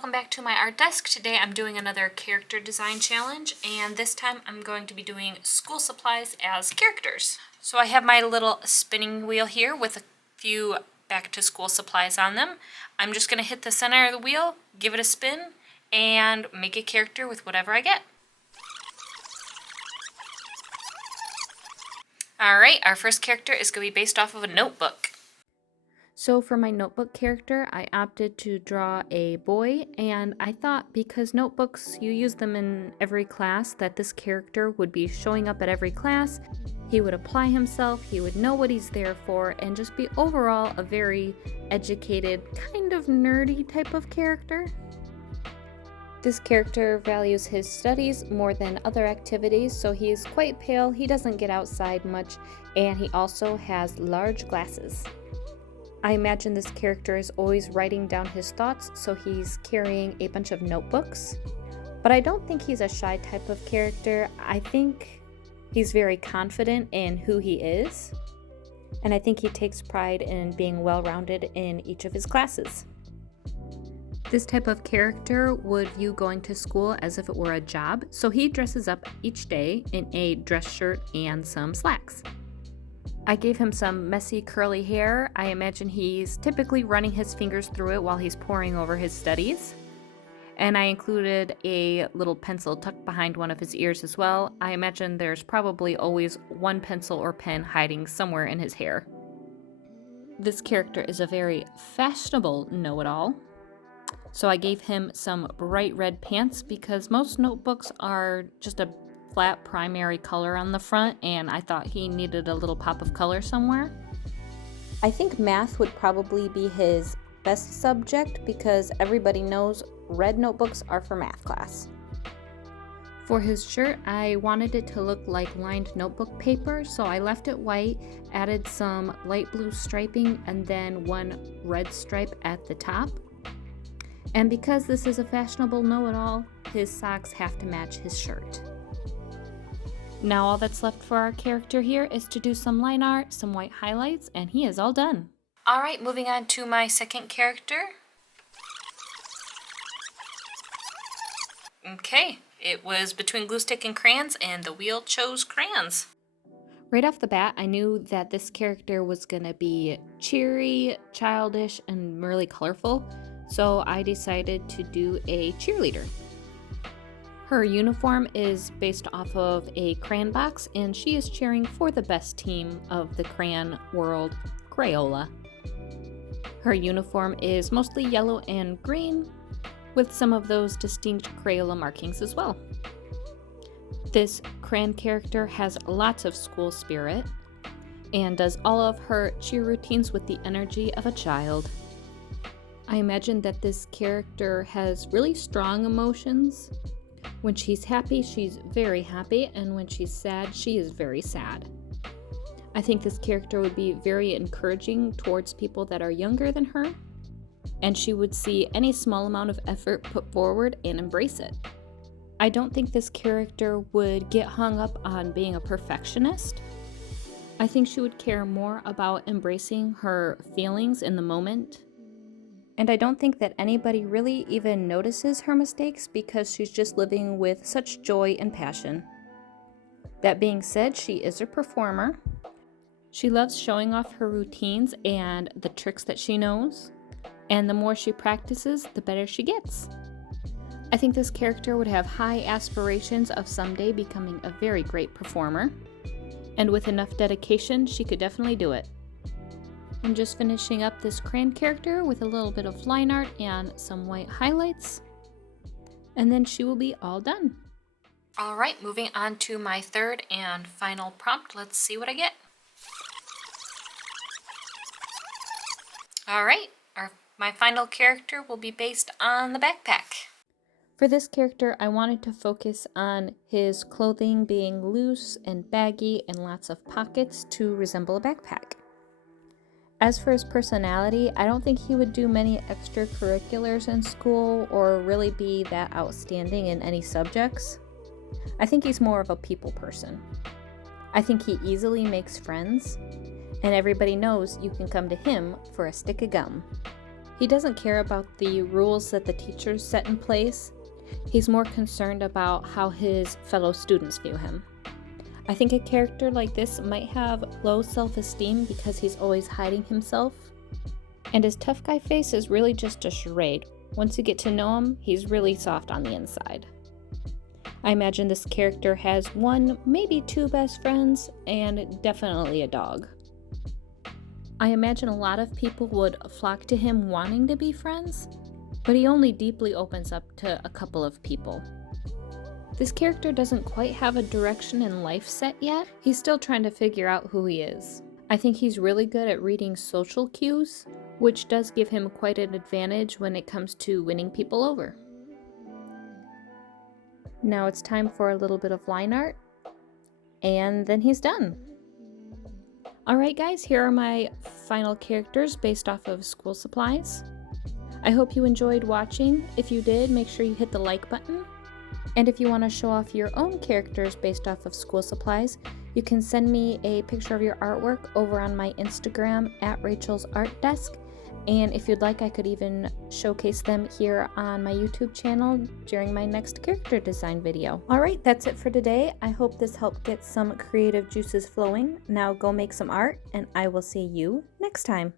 welcome back to my art desk. Today I'm doing another character design challenge, and this time I'm going to be doing school supplies as characters. So I have my little spinning wheel here with a few back to school supplies on them. I'm just going to hit the center of the wheel, give it a spin, and make a character with whatever I get. Alright, our first character is going to be based off of a notebook. So for my notebook character, I opted to draw a boy, and I thought because notebooks, you use them in every class, that this character would be showing up at every class. He would apply himself, he would know what he's there for, and just be overall a very educated, kind of nerdy type of character. This character values his studies more than other activities, so he's quite pale, he doesn't get outside much, and he also has large glasses. I imagine this character is always writing down his thoughts, so he's carrying a bunch of notebooks. But I don't think he's a shy type of character. I think he's very confident in who he is, and I think he takes pride in being well-rounded in each of his classes. This type of character would view going to school as if it were a job, so he dresses up each day in a dress shirt and some slacks. I gave him some messy curly hair. I imagine he's typically running his fingers through it while he's poring over his studies. And I included a little pencil tucked behind one of his ears as well. I imagine there's probably always one pencil or pen hiding somewhere in his hair. This character is a very fashionable know-it-all. So I gave him some bright red pants because most notebooks are just a flat primary color on the front, and I thought he needed a little pop of color somewhere. I think math would probably be his best subject because everybody knows red notebooks are for math class. For his shirt, I wanted it to look like lined notebook paper, so I left it white, added some light blue striping, and then one red stripe at the top. And because this is a fashionable know-it-all, his socks have to match his shirt. Now all that's left for our character here is to do some line art, some white highlights, and he is all done. Alright, moving on to my second character. Okay, it was between glue stick and crayons, and the wheel chose crayons. Right off the bat, I knew that this character was going to be cheery, childish, and really colorful, so I decided to do a cheerleader. Her uniform is based off of a crayon box, and she is cheering for the best team of the crayon world, Crayola. Her uniform is mostly yellow and green, with some of those distinct Crayola markings as well. This crayon character has lots of school spirit, and does all of her cheer routines with the energy of a child. I imagine that this character has really strong emotions. When she's happy, she's very happy, and when she's sad, she is very sad. I think this character would be very encouraging towards people that are younger than her, and she would see any small amount of effort put forward and embrace it. I don't think this character would get hung up on being a perfectionist. I think she would care more about embracing her feelings in the moment. And I don't think that anybody really even notices her mistakes because she's just living with such joy and passion. That being said, she is a performer. She loves showing off her routines and the tricks that she knows. And the more she practices, the better she gets. I think this character would have high aspirations of someday becoming a very great performer. And with enough dedication, she could definitely do it. I'm just finishing up this crayon character with a little bit of line art and some white highlights, and then she will be all done. Alright, moving on to my third and final prompt. Let's see what I get. Alright, my final character will be based on the backpack. For this character, I wanted to focus on his clothing being loose and baggy and lots of pockets to resemble a backpack. As for his personality, I don't think he would do many extracurriculars in school or really be that outstanding in any subjects. I think he's more of a people person. I think he easily makes friends, and everybody knows you can come to him for a stick of gum. He doesn't care about the rules that the teachers set in place. He's more concerned about how his fellow students view him. I think a character like this might have low self-esteem because he's always hiding himself. And his tough guy face is really just a charade. Once you get to know him, he's really soft on the inside. I imagine this character has 1, maybe 2 best friends, and definitely a dog. I imagine a lot of people would flock to him wanting to be friends, but he only deeply opens up to a couple of people. This character doesn't quite have a direction in life set yet. He's still trying to figure out who he is. I think he's really good at reading social cues, which does give him quite an advantage when it comes to winning people over. Now it's time for a little bit of line art, and then he's done. Alright guys, here are my final characters based off of School Supplies. I hope you enjoyed watching. If you did, make sure you hit the like button. And if you want to show off your own characters based off of School Supplies, you can send me a picture of your artwork over on my Instagram at Rachel's Art Desk. And if you'd like, I could even showcase them here on my YouTube channel during my next character design video. Alright, that's it for today. I hope this helped get some creative juices flowing. Now go make some art, and I will see you next time.